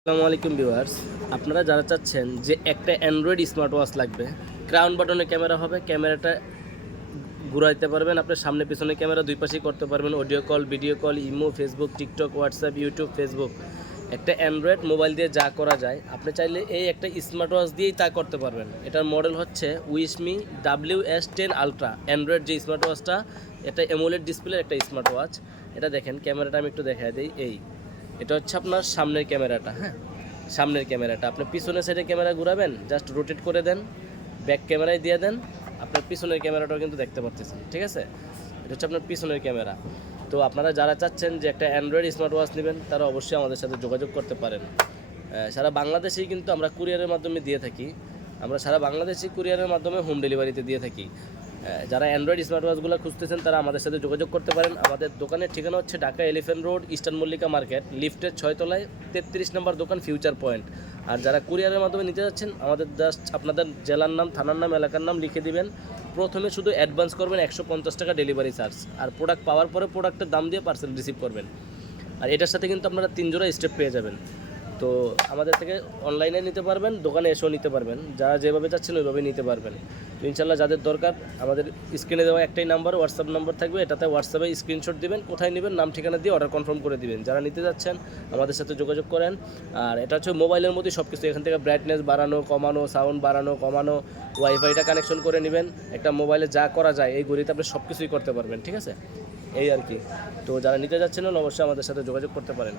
আসসালামু আলাইকুম ভিউয়ার্স, আপনারা যারা চাচ্ছেন যে একটা অ্যান্ড্রয়েড স্মার্ট ওয়াচ লাগবে, ক্রাউন বাটনের ক্যামেরা হবে, ক্যামেরাটা ঘুরাইতে পারবেন, আপনার সামনে পিছনে ক্যামেরা দুই পাশেই করতে পারবেন, audio call, video call, imo, Facebook, TikTok, WhatsApp, YouTube, Facebook. একটা অ্যান্ড্রয়েড মোবাইল দিয়ে যা করা যায় আপনি চাইলে এই একটা স্মার্ট ওয়াচ দিয়েই তা করতে পারবেন। এটার মডেল হচ্ছে উইশমি WS10 আলট্রা অ্যান্ড্রয়েড যে স্মার্ট ওয়াচটা, এটা অ্যামোলেড ডিসপ্লের একটা স্মার্ট ওয়াচ। এটা দেখেন, ক্যামেরাটা আমি একটু দেখাই দিই। এটা হচ্ছে আপনার সামনের ক্যামেরাটা, হ্যাঁ, সামনের ক্যামেরাটা। আপনি পিছনের সাইডে ক্যামেরা ঘুরাবেন, জাস্ট রোটেট করে দেন, ব্যাক ক্যামেরায় দিয়ে দেন, আপনার পিছনের ক্যামেরাটাও কিন্তু দেখতে পারতেছেন। ঠিক আছে, এটা হচ্ছে আপনার পিছনের ক্যামেরা। তো আপনারা যারা চাচ্ছেন যে একটা অ্যান্ড্রয়েড স্মার্ট ওয়াচ নেবেন, তারা অবশ্যই আমাদের সাথে যোগাযোগ করতে পারেন। সারা বাংলাদেশেই কিন্তু আমরা কুরিয়ারের মাধ্যমে দিয়ে থাকি। আমরা সারা বাংলাদেশে কুরিয়ারের মাধ্যমে হোম ডেলিভারিতে দিয়ে থাকি। যারা অ্যান্ড্রয়েড স্মার্ট ওয়াচগুলো খুঁজতেছেন তারা আমাদের সাথে যোগাযোগ করতে পারেন। আমাদের দোকানের ঠিকানা হচ্ছে Dhaka elephant road, eastern Mallika market, লিফটের 6 তলায় 33 নম্বর দোকান, ফিউচার পয়েন্ট। আর যারা কুরিয়ারের মাধ্যমে নিতে যাচ্ছেন, আমাদের জাস্ট আপনাদের জেলার নাম, থানার নাম, এলাকার নাম লিখে দিবেন। প্রথমে শুধু অ্যাডভান্স করবেন 150 টাকা ডেলিভারি চার্জ, আর প্রোডাক্ট পাওয়ার পরে প্রোডাক্টের দাম দিয়ে পার্সেল রিসিভ করবেন। আর এটার সাথে কিন্তু আপনারা 3 জোড়া স্টেপ পেয়ে যাবেন। তো আমাদের থেকে অনলাইনে নিতে পারবেন, দোকানে এসেও নিতে পারবেন, যারা যেভাবে চাচ্ছেন ওইভাবেই নিতে পারবেন। তো ইনশাল্লাহ যাদের দরকার, আমাদের স্ক্রিনে দেওয়া একটাই নাম্বার, হোয়াটসঅ্যাপ নাম্বার থাকবে, এটাতে হোয়াটসঅ্যাপে স্ক্রিনশট দিবেন, কোথায় নেবেন নাম ঠিকানা দিয়ে অর্ডার কনফার্ম করে দিবেন। যারা নিতে যাচ্ছেন আমাদের সাথে যোগাযোগ করেন। আর এটা হচ্ছে মোবাইলের মধ্যে সব কিছু, এখান থেকে ব্রাইটনেস বাড়ানো কমানো, সাউন্ড বাড়ানো কমানো, ওয়াইফাইটা কানেকশন করে নেবেন। একটা মোবাইলে যা করা যায় এই ঘড়িতে আপনি সব কিছুই করতে পারবেন। ঠিক আছে, এই আর কি। তো যারা নিতে যাচ্ছেন অবশ্যই আমাদের সাথে যোগাযোগ করতে পারেন।